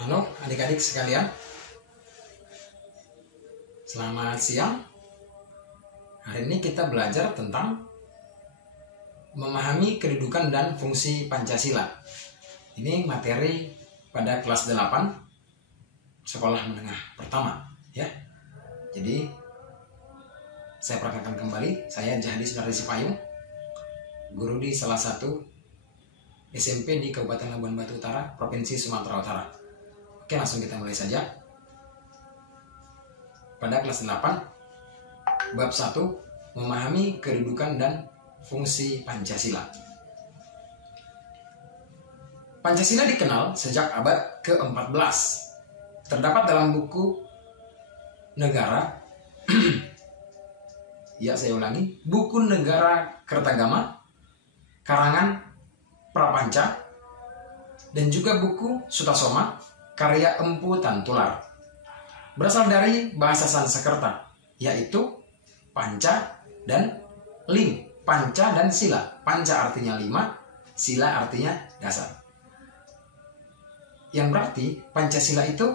Halo adik-adik sekalian, selamat siang. Hari ini kita belajar tentang memahami kedudukan dan fungsi Pancasila. Ini materi pada kelas 8 sekolah menengah pertama ya. Jadi saya perkenalkan kembali, saya Jahdi Sudardi Payung, guru di salah satu SMP di Kabupaten Labuan Batu Utara, Provinsi Sumatera Utara. Oke, langsung kita mulai saja. Pada kelas 8, bab 1, memahami kedudukan dan fungsi Pancasila. Pancasila dikenal sejak abad ke-14. Terdapat dalam buku Negara ya, saya ulangi, buku Negara Kertagama karangan Prapanca, dan juga buku Sutasoma karya Empu Tantular. Berasal dari bahasa Sanskerta, yaitu panca dan lim. Panca dan sila. Panca artinya 5, sila artinya dasar. Yang berarti Pancasila itu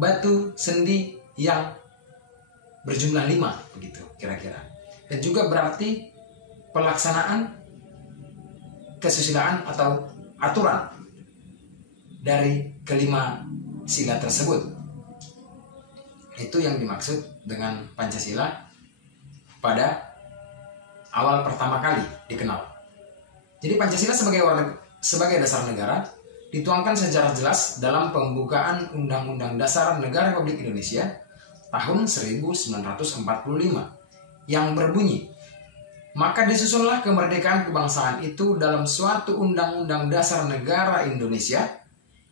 batu sendi yang berjumlah 5, begitu kira-kira. Dan juga berarti pelaksanaan kesusilaan atau aturan dari kelima sila tersebut. Itu yang dimaksud dengan Pancasila pada awal pertama kali dikenal. Jadi Pancasila sebagai dasar negara dituangkan secara jelas dalam pembukaan Undang-Undang Dasar Negara Republik Indonesia tahun 1945 yang berbunyi, maka disusunlah kemerdekaan kebangsaan itu dalam suatu Undang-Undang Dasar Negara Indonesia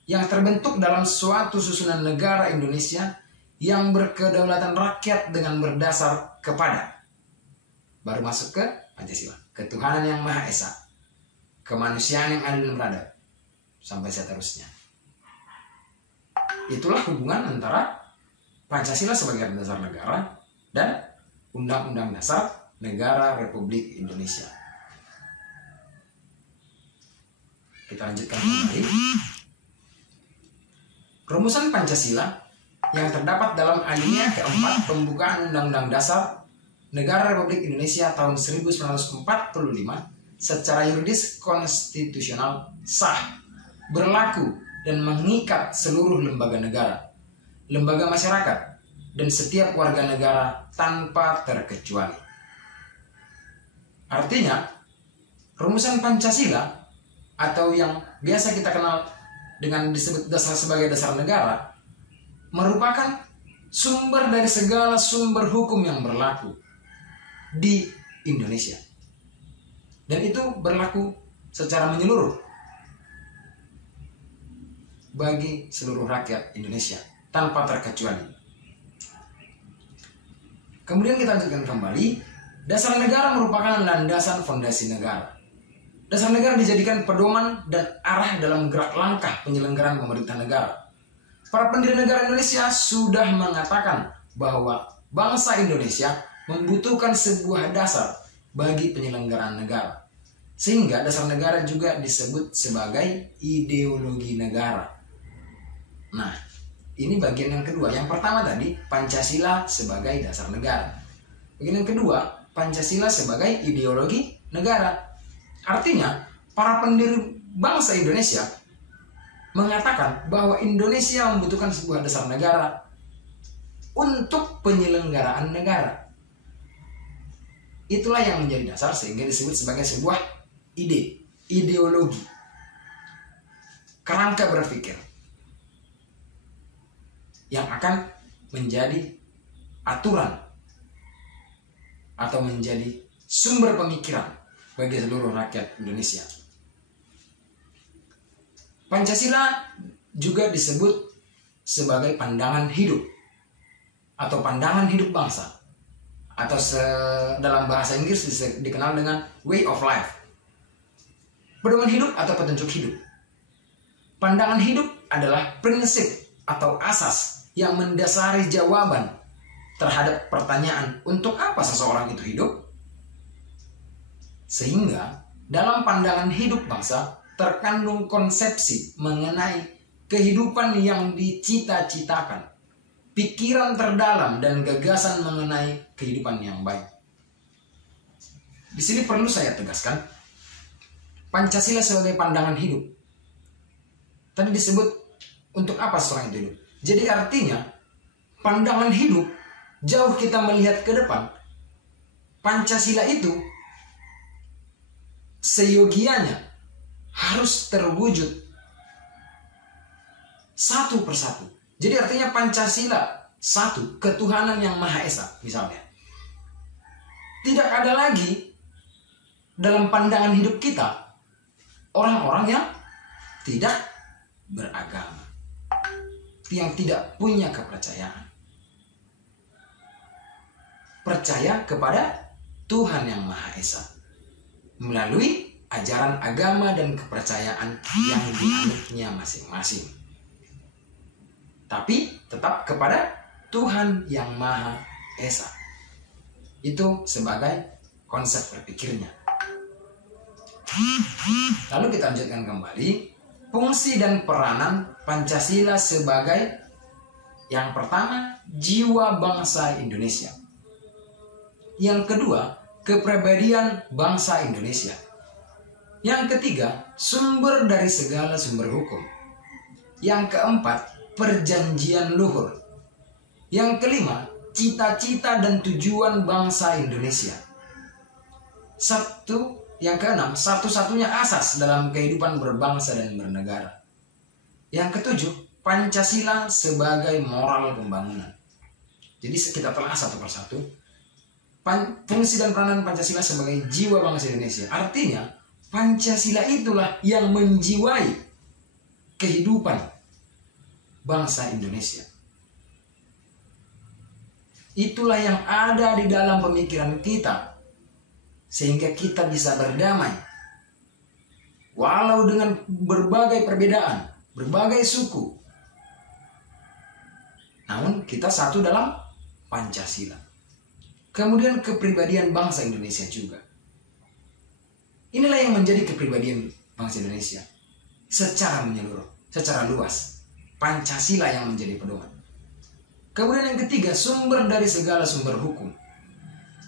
yang terbentuk dalam suatu susunan negara Indonesia yang berkedaulatan rakyat dengan berdasar kepada, baru masuk ke Pancasila, ketuhanan yang Maha Esa, kemanusiaan yang adil dan beradab, sampai seterusnya. Itulah hubungan antara Pancasila sebagai dasar negara dan Undang-Undang Dasar Negara Republik Indonesia. Kita lanjutkan kembali. Rumusan Pancasila yang terdapat dalam alinea keempat pembukaan Undang-Undang Dasar Negara Republik Indonesia tahun 1945 secara yuridis konstitusional sah, berlaku dan mengikat seluruh lembaga negara, lembaga masyarakat, dan setiap warga negara tanpa terkecuali. Artinya, rumusan Pancasila atau yang biasa kita kenal dengan disebut dasar sebagai dasar negara merupakan sumber dari segala sumber hukum yang berlaku di Indonesia. Dan itu berlaku secara menyeluruh bagi seluruh rakyat Indonesia tanpa terkecuali. Kemudian kita lanjutkan kembali. Dasar negara merupakan landasan fondasi negara. Dasar negara dijadikan pedoman dan arah dalam gerak langkah penyelenggaraan pemerintah negara. Para pendiri negara Indonesia sudah mengatakan bahwa bangsa Indonesia membutuhkan sebuah dasar bagi penyelenggaraan negara. Sehingga dasar negara juga disebut sebagai ideologi negara. Nah, ini bagian yang kedua. Yang pertama tadi, Pancasila sebagai dasar negara. Bagian yang kedua, Pancasila sebagai ideologi negara. Artinya, para pendiri bangsa Indonesia mengatakan bahwa Indonesia membutuhkan sebuah dasar negara untuk penyelenggaraan negara. Itulah yang menjadi dasar sehingga disebut sebagai sebuah ideologi, kerangka berpikir yang akan menjadi aturan atau menjadi sumber pemikiran bagi seluruh rakyat Indonesia. Pancasila juga disebut sebagai pandangan hidup atau pandangan hidup bangsa, atau dalam bahasa Inggris dikenal dengan way of life, pedoman hidup atau petunjuk hidup. Pandangan hidup adalah prinsip atau asas yang mendasari jawaban terhadap pertanyaan untuk apa seseorang itu hidup. Sehingga dalam pandangan hidup bangsa terkandung konsepsi mengenai kehidupan yang dicita-citakan, pikiran terdalam dan gagasan mengenai kehidupan yang baik. Di sini perlu saya tegaskan, Pancasila sebagai pandangan hidup. Tadi disebut untuk apa seorang itu hidup. Jadi artinya pandangan hidup, jauh kita melihat ke depan, Pancasila itu seyogianya harus terwujud satu persatu. Jadi artinya Pancasila satu, ketuhanan yang Maha Esa misalnya. Tidak ada lagi dalam pandangan hidup kita orang-orang yang tidak beragama, yang tidak punya kepercayaan. Percaya kepada Tuhan yang Maha Esa melalui ajaran agama dan kepercayaan yang dianutnya masing-masing. Tapi tetap kepada Tuhan yang Maha Esa. Itu sebagai konsep berpikirnya. Lalu kita lanjutkan kembali fungsi dan peranan Pancasila sebagai yang pertama, jiwa bangsa Indonesia. Yang kedua, kepribadian bangsa Indonesia. Yang ketiga, sumber dari segala sumber hukum. Yang keempat, perjanjian luhur. Yang kelima, cita-cita dan tujuan bangsa Indonesia. Yang keenam, satu-satunya asas dalam kehidupan berbangsa dan bernegara. Yang ketujuh, Pancasila sebagai moral pembangunan. Jadi kita telah satu persatu fungsi dan peranan Pancasila sebagai jiwa bangsa Indonesia. Artinya Pancasila itulah yang menjiwai kehidupan bangsa Indonesia. Itulah yang ada di dalam pemikiran kita, sehingga kita bisa berdamai. Walau dengan berbagai perbedaan, berbagai suku, namun kita satu dalam Pancasila. Kemudian kepribadian bangsa Indonesia juga. Inilah yang menjadi kepribadian bangsa Indonesia secara menyeluruh, secara luas. Pancasila yang menjadi pedoman. Kemudian yang ketiga, sumber dari segala sumber hukum.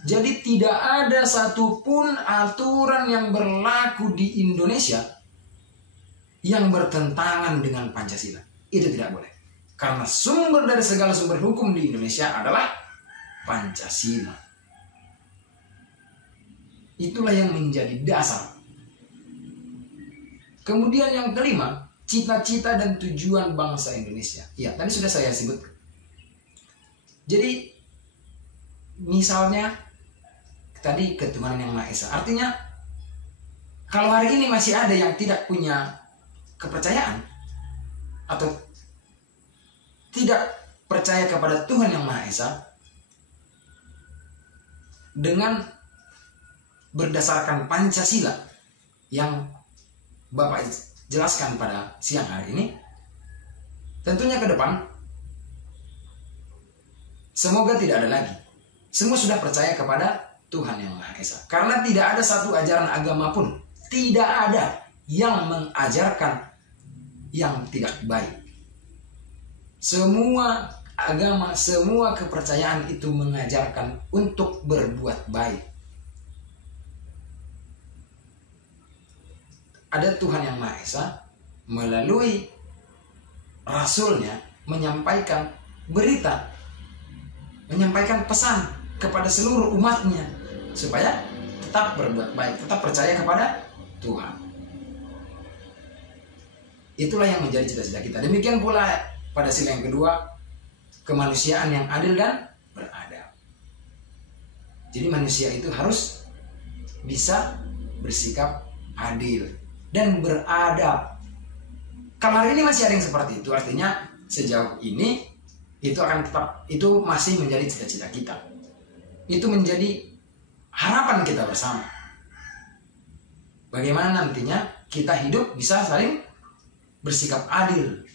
Jadi tidak ada satupun aturan yang berlaku di Indonesia yang bertentangan dengan Pancasila. Itu tidak boleh. Karena sumber dari segala sumber hukum di Indonesia adalah Pancasila. Itulah yang menjadi dasar. Kemudian yang kelima, cita-cita dan tujuan bangsa Indonesia. Ya, tadi sudah saya sebut. Jadi, misalnya, tadi ketuhanan yang Maha Esa. Artinya, kalau hari ini masih ada yang tidak punya kepercayaan, atau tidak percaya kepada Tuhan yang Maha Esa, dengan berdasarkan Pancasila yang Bapak jelaskan pada siang hari ini, tentunya ke depan semoga tidak ada lagi. Semua sudah percaya kepada Tuhan yang Maha Esa. Karena tidak ada satu ajaran agama pun, tidak ada yang mengajarkan yang tidak baik. Semua agama, semua kepercayaan itu mengajarkan untuk berbuat baik. Ada Tuhan yang Maha Esa melalui Rasulnya menyampaikan berita, menyampaikan pesan kepada seluruh umatnya supaya tetap berbuat baik, tetap percaya kepada Tuhan. Itulah yang menjadi cita-cita kita. Demikian pula pada sila yang kedua, kemanusiaan yang adil dan beradab. Jadi manusia itu harus bisa bersikap adil dan beradab. Kalau hari ini masih ada yang seperti itu, artinya sejauh ini itu akan tetap, itu masih menjadi cita-cita kita. Itu menjadi harapan kita bersama. Bagaimana nantinya kita hidup bisa saling bersikap adil.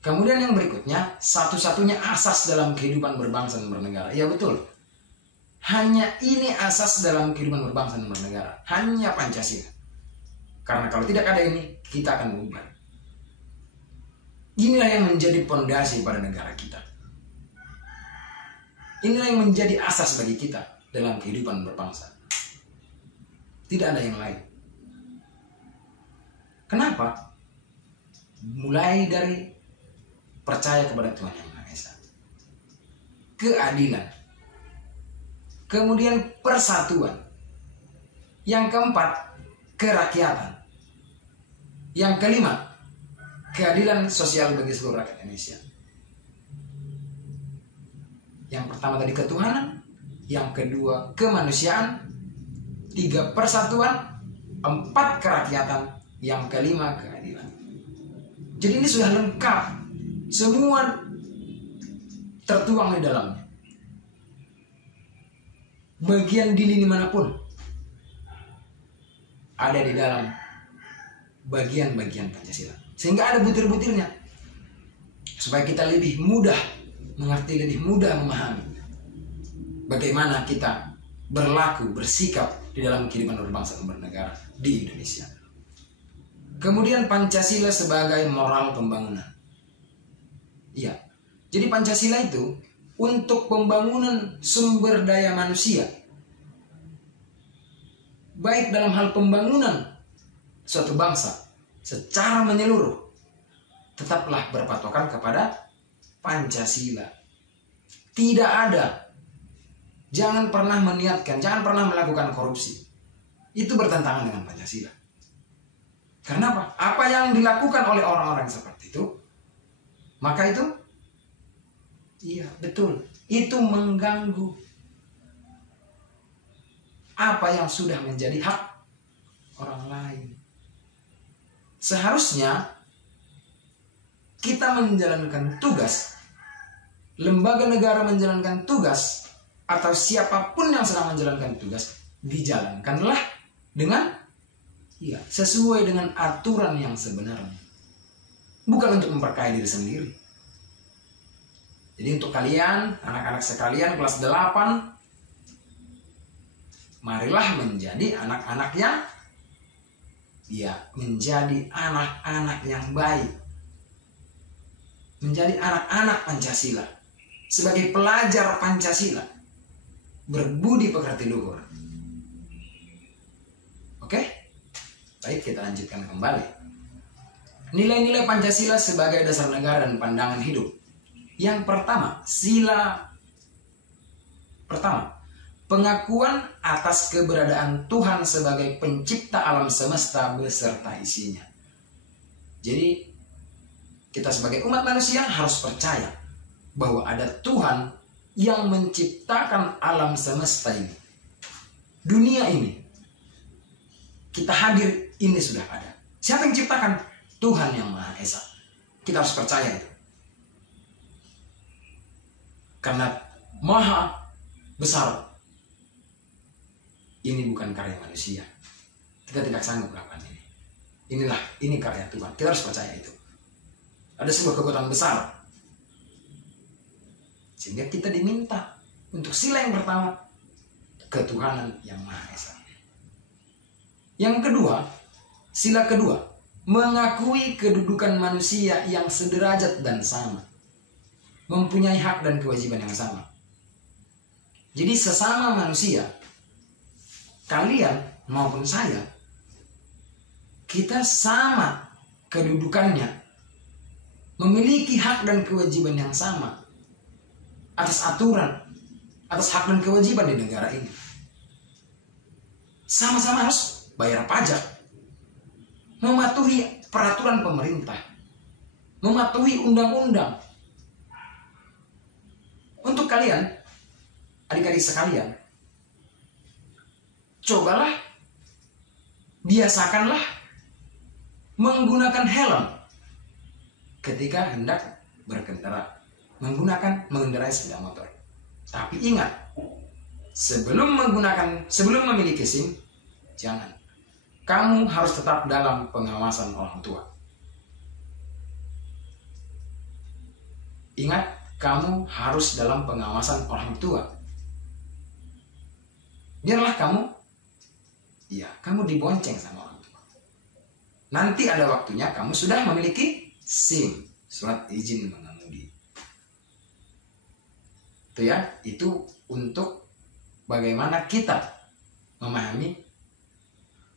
Kemudian yang berikutnya, satu-satunya asas dalam kehidupan berbangsa dan bernegara. Ya betul. Hanya ini asas dalam kehidupan berbangsa dan bernegara. Hanya Pancasila. Karena kalau tidak ada ini, kita akan bubar. Inilah yang menjadi pondasi pada negara kita. Inilah yang menjadi asas bagi kita dalam kehidupan berbangsa. Tidak ada yang lain. Kenapa? Mulai dari percaya kepada Tuhan Yang Maha Esa, keadilan, kemudian persatuan, yang keempat kerakyatan, yang kelima keadilan sosial bagi seluruh rakyat Indonesia. Yang pertama tadi ketuhanan, yang kedua kemanusiaan, 3 persatuan, 4 kerakyatan, yang kelima keadilan. Jadi ini sudah lengkap, semua tertuang di dalamnya. Bagian di lini manapun ada di dalam bagian-bagian Pancasila, sehingga ada butir-butirnya supaya kita lebih mudah mengerti, lebih mudah memahami bagaimana kita berlaku, bersikap di dalam kehidupan berbangsa dan bernegara di Indonesia. Kemudian Pancasila sebagai moral pembangunan. Iya, jadi Pancasila itu untuk pembangunan sumber daya manusia, baik dalam hal pembangunan suatu bangsa secara menyeluruh, tetaplah berpatokan kepada Pancasila. Tidak ada, jangan pernah meniatkan, jangan pernah melakukan korupsi. Itu bertentangan dengan Pancasila. Karena apa? Apa yang dilakukan oleh orang-orang seperti itu, maka itu, iya betul, itu mengganggu apa yang sudah menjadi hak orang lain. Seharusnya kita menjalankan tugas, lembaga negara menjalankan tugas, atau siapapun yang sedang menjalankan tugas, dijalankanlah dengan sesuai dengan aturan yang sebenarnya. Bukan untuk memperkaya diri sendiri. Jadi untuk kalian, anak-anak sekalian kelas 8, marilah menjadi anak-anak yang menjadi anak-anak yang baik. Menjadi anak-anak Pancasila. Sebagai pelajar Pancasila. Berbudi pekerti luhur. Oke? Baik, kita lanjutkan kembali. Nilai-nilai Pancasila sebagai dasar negara dan pandangan hidup. Yang pertama, sila pertama, pengakuan atas keberadaan Tuhan sebagai pencipta alam semesta beserta isinya. Jadi, kita sebagai umat manusia harus percaya bahwa ada Tuhan yang menciptakan alam semesta ini. Dunia ini. Kita hadir, ini sudah ada. Siapa yang ciptakan? Tuhan Yang Maha Esa. Kita harus percaya itu. Karena maha besar. Ini bukan karya manusia. Kita tidak sanggup melakukan ini. Ini karya Tuhan. Kita harus percaya itu. Ada sebuah kekuatan besar. Sehingga kita diminta untuk sila yang pertama, ketuhanan Yang Maha Esa. Yang kedua, sila kedua, mengakui kedudukan manusia yang sederajat dan sama. Mempunyai hak dan kewajiban yang sama. Jadi sesama manusia, kalian maupun saya, kita sama kedudukannya. Memiliki hak dan kewajiban yang sama. Atas aturan, atas hak dan kewajiban di negara ini. Sama-sama harus bayar pajak, mematuhi peraturan pemerintah, mematuhi undang-undang. Untuk kalian, adik-adik sekalian, cobalah, biasakanlah menggunakan helm ketika hendak berkendara, mengendarai sepeda motor. Tapi ingat, sebelum memiliki SIM, jangan. Kamu harus tetap dalam pengawasan orang tua. Ingat, kamu harus dalam pengawasan orang tua. Biarlah kamu dibonceng sama orang tua. nanti ada waktunya kamu sudah memiliki SIM, surat izin mengemudi. Itu ya, itu untuk bagaimana kita memahami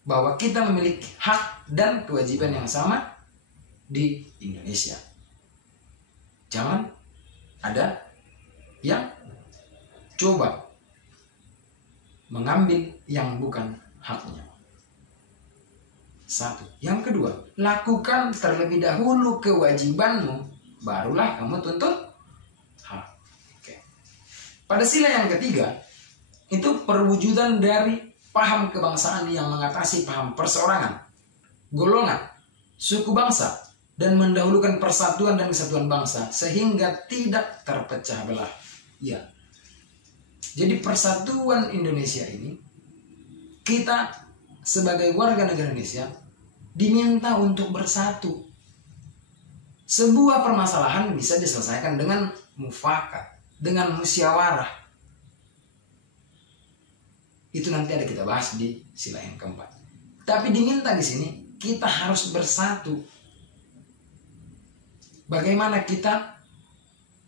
bahwa kita memiliki hak dan kewajiban yang sama di Indonesia. Jangan ada yang coba mengambil yang bukan haknya. Satu. Yang kedua, lakukan terlebih dahulu kewajibanmu, barulah kamu tuntut hak. Oke. Pada sila yang ketiga, itu perwujudan dari paham kebangsaan yang mengatasi paham perseorangan, golongan, suku bangsa, dan mendahulukan persatuan dan kesatuan bangsa sehingga tidak terpecah belah. Ya. Jadi persatuan Indonesia ini, kita sebagai warga negara Indonesia diminta untuk bersatu. Sebuah permasalahan bisa diselesaikan dengan mufakat, dengan musyawarah. Itu nanti ada kita bahas di sila yang keempat. Tapi diminta di sini kita harus bersatu. Bagaimana kita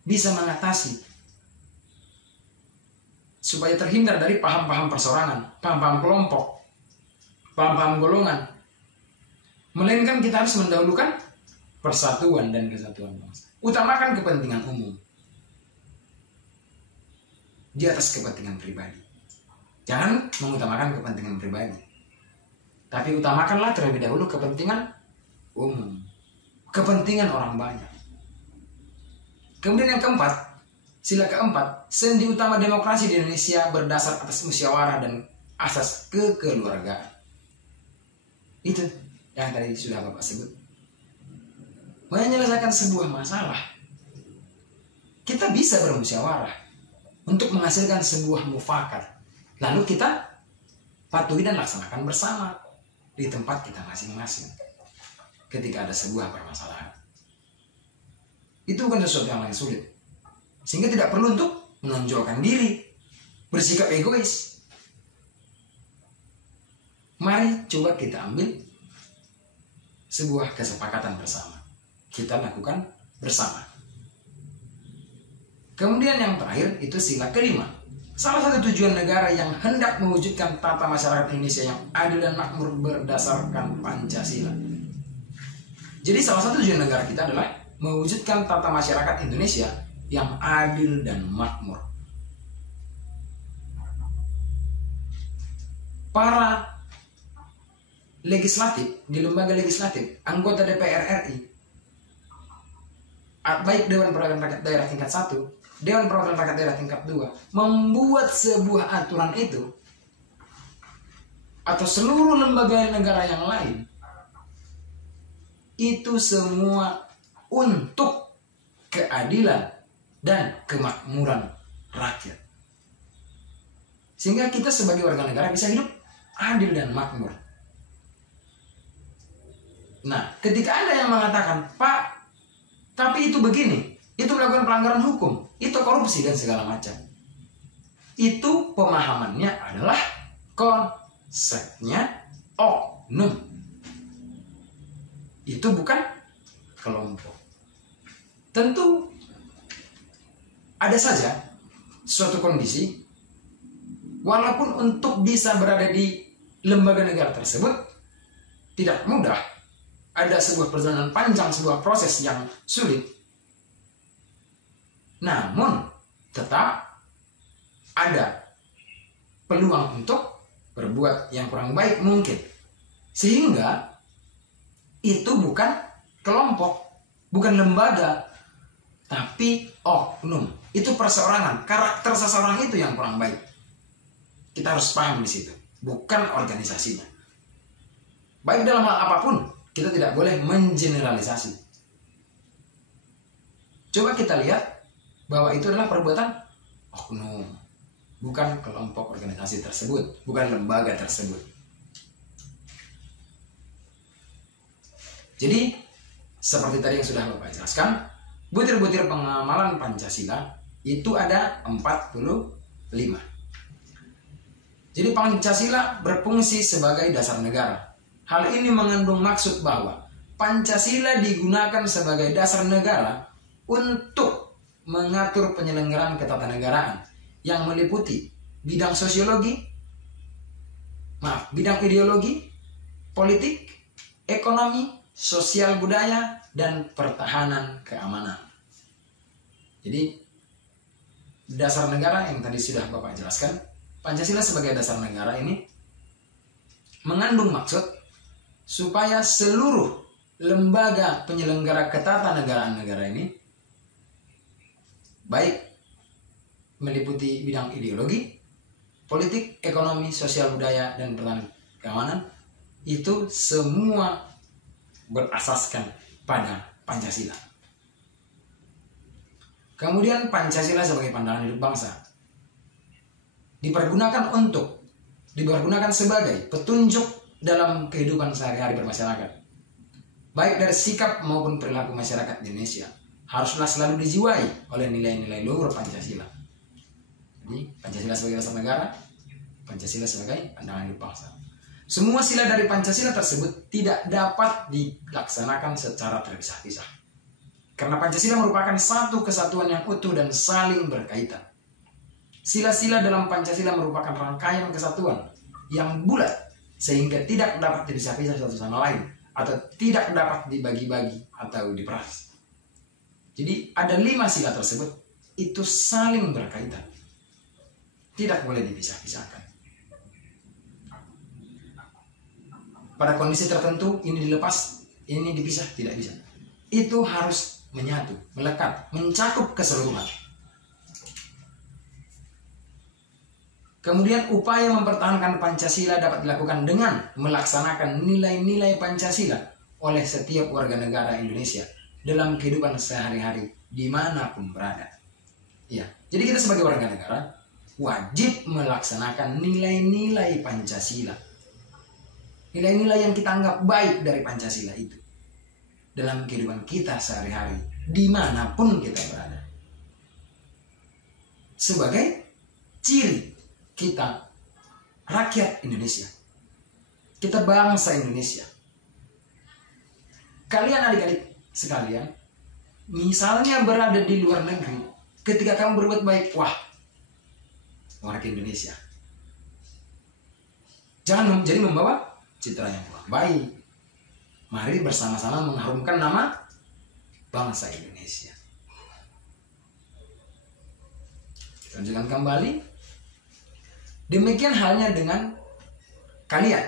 bisa mengatasi supaya terhindar dari paham-paham perseorangan, paham-paham kelompok, paham-paham golongan. Melainkan kita harus mendahulukan persatuan dan kesatuan bangsa. Utamakan kepentingan umum di atas kepentingan pribadi. Jangan mengutamakan kepentingan pribadi, tapi utamakanlah terlebih dahulu kepentingan umum, kepentingan orang banyak. Kemudian yang keempat, sila keempat, sendi utama demokrasi di Indonesia berdasar atas musyawarah dan asas kekeluargaan. Itu yang tadi sudah Bapak sebut. Menyelesaikan sebuah masalah, kita bisa bermusyawarah untuk menghasilkan sebuah mufakat. Lalu kita patuhi dan laksanakan bersama di tempat kita masing-masing ketika ada sebuah permasalahan. Itu bukan sesuatu yang lain sulit. Sehingga tidak perlu untuk menonjolkan diri, bersikap egois. Mari coba kita ambil sebuah kesepakatan bersama. Kita lakukan bersama. Kemudian yang terakhir itu sila kelima. Salah satu tujuan negara yang hendak mewujudkan tata masyarakat Indonesia yang adil dan makmur berdasarkan Pancasila. Jadi salah satu tujuan negara kita adalah mewujudkan tata masyarakat Indonesia yang adil dan makmur. Para legislatif di lembaga legislatif, anggota DPR RI, baik Dewan Perwakilan Rakyat Daerah tingkat 1, Dewan Perwakilan Rakyat Daerah tingkat 2, membuat sebuah aturan itu, atau seluruh lembaga negara yang lain, itu semua untuk keadilan dan kemakmuran rakyat. Sehingga kita sebagai warga negara bisa hidup adil dan makmur. Nah, ketika ada yang mengatakan, Pak, tapi itu begini, itu melakukan pelanggaran hukum, itu korupsi dan segala macam. Itu pemahamannya adalah konsepnya oknum. Itu bukan kelompok. Tentu ada saja suatu kondisi, walaupun untuk bisa berada di lembaga negara tersebut tidak mudah, ada sebuah perjalanan panjang, sebuah proses yang sulit. Namun tetap ada peluang untuk berbuat yang kurang baik mungkin. Sehingga itu bukan kelompok, bukan lembaga, tapi oknum. Itu perseorangan, karakter seseorang itu yang kurang baik. Kita harus paham di situ, bukan organisasinya. Baik dalam hal apapun, kita tidak boleh mengeneralisasi. Coba kita lihat bahwa itu adalah perbuatan oknum, bukan kelompok organisasi tersebut, bukan lembaga tersebut. Jadi, seperti tadi yang sudah Bapak jelaskan, butir-butir pengamalan Pancasila itu ada 45. Jadi Pancasila berfungsi sebagai dasar negara. Hal ini mengandung maksud bahwa Pancasila digunakan sebagai dasar negara untuk mengatur penyelenggaraan ketatanegaraan yang meliputi bidang sosiologi, bidang ideologi, politik, ekonomi, sosial budaya, dan pertahanan keamanan. Jadi dasar negara yang tadi sudah Bapak jelaskan, Pancasila sebagai dasar negara ini mengandung maksud supaya seluruh lembaga penyelenggara ketatanegaraan negara ini, baik meliputi bidang ideologi, politik, ekonomi, sosial budaya, dan pertahanan keamanan, itu semua berasaskan pada Pancasila. Kemudian Pancasila sebagai pandangan hidup bangsa dipergunakan sebagai petunjuk dalam kehidupan sehari-hari bermasyarakat. Baik dari sikap maupun perilaku masyarakat Indonesia haruslah selalu dijiwai oleh nilai-nilai luhur Pancasila. Jadi Pancasila sebagai dasar negara, Pancasila sebagai pandangan hidup bangsa. Semua sila dari Pancasila tersebut tidak dapat dilaksanakan secara terpisah-pisah. Karena Pancasila merupakan satu kesatuan yang utuh dan saling berkaitan. Sila-sila dalam Pancasila merupakan rangkaian kesatuan yang bulat sehingga tidak dapat dipisah-pisah satu sama lain atau tidak dapat dibagi-bagi atau diperas. Jadi ada 5 sila tersebut itu saling berkaitan. Tidak boleh dipisah-pisahkan. Pada kondisi tertentu ini dilepas, ini dipisah, tidak bisa. Itu harus menyatu, melekat, mencakup keseluruhan. Kemudian upaya mempertahankan Pancasila dapat dilakukan dengan melaksanakan nilai-nilai Pancasila oleh setiap warga negara Indonesia dalam kehidupan sehari-hari dimanapun berada. Ya, jadi kita sebagai warga negara wajib melaksanakan nilai-nilai Pancasila. Nilai-nilai yang kita anggap baik dari Pancasila itu dalam kehidupan kita sehari-hari dimanapun kita berada. Sebagai ciri kita rakyat Indonesia, kita bangsa Indonesia. Kalian adik-adik sekalian, misalnya berada di luar negeri, ketika kamu berbuat baik, wah, warga Indonesia. Jangan jadi membawa citra yang kurang baik. Mari bersama-sama mengharumkan nama bangsa Indonesia. Kita lanjutkan kembali. Demikian halnya dengan kalian,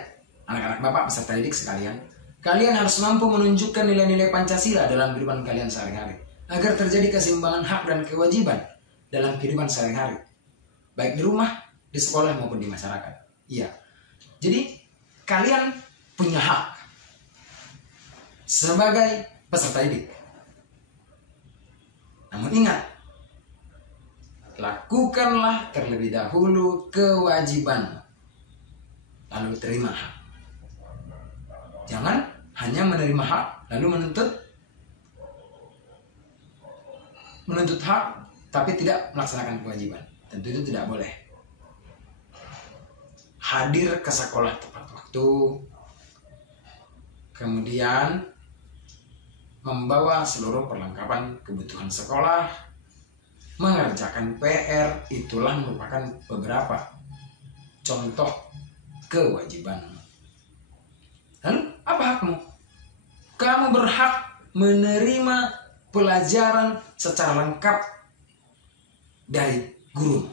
anak-anak Bapak beserta didik sekalian. Kalian harus mampu menunjukkan nilai-nilai Pancasila dalam kehidupan kalian sehari-hari, agar terjadi keseimbangan hak dan kewajiban dalam kehidupan sehari-hari, baik di rumah, di sekolah maupun di masyarakat. Iya. Jadi kalian punya hak sebagai peserta didik. Namun ingat, lakukanlah terlebih dahulu kewajiban, lalu terima hak. Jangan hanya menerima hak lalu menuntut hak tapi tidak melaksanakan kewajiban. Tentu itu tidak boleh. Hadir ke sekolah tepat waktu, kemudian membawa seluruh perlengkapan kebutuhan sekolah, mengerjakan PR, itulah merupakan beberapa contoh kewajiban. Lalu apa hakmu? Kamu berhak menerima pelajaran secara lengkap dari guru.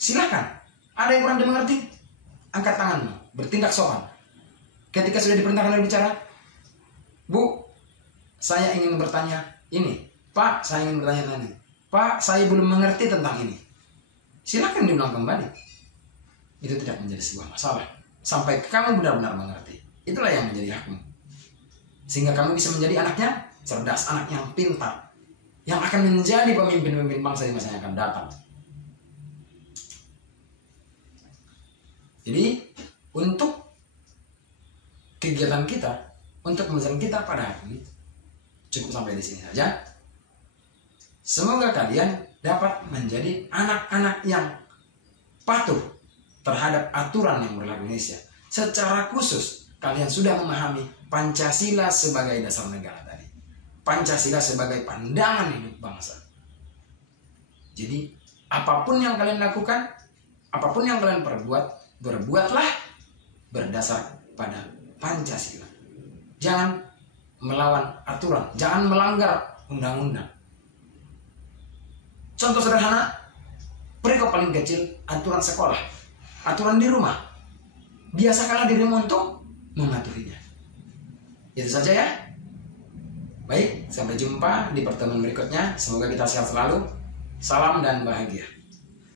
Silakan. Ada yang kurang dimengerti? Angkat tanganmu, bertindak sopan. Ketika sudah diperintahkan berbicara, Bu, saya ingin bertanya ini. Pak, saya ingin bertanya tadi. Pak, saya belum mengerti tentang ini. Silakan diulang kembali. Itu tidak menjadi sebuah masalah. Sampai kamu benar-benar mengerti. Itulah yang menjadi hakmu. Sehingga kamu bisa menjadi anaknya cerdas, anak yang pintar, yang akan menjadi pemimpin-pemimpin bangsa di masa yang akan datang. Jadi, untuk kegiatan kita, untuk pembelajaran kita pada hari ini, cukup sampai di sini saja. Semoga kalian dapat menjadi anak-anak yang patuh terhadap aturan yang berlaku di Indonesia, secara khusus kalian sudah memahami Pancasila sebagai dasar negara tadi. Pancasila sebagai pandangan hidup bangsa. Jadi apapun yang kalian lakukan, apapun yang kalian perbuat, berbuatlah berdasar pada Pancasila. Jangan melawan aturan, jangan melanggar undang-undang. Contoh sederhana, perikop paling kecil, aturan sekolah, aturan di rumah. Biasakanlah dirimu untuk mematuhinya. Itu saja ya. Baik, sampai jumpa di pertemuan berikutnya. Semoga kita sehat selalu. Salam dan bahagia.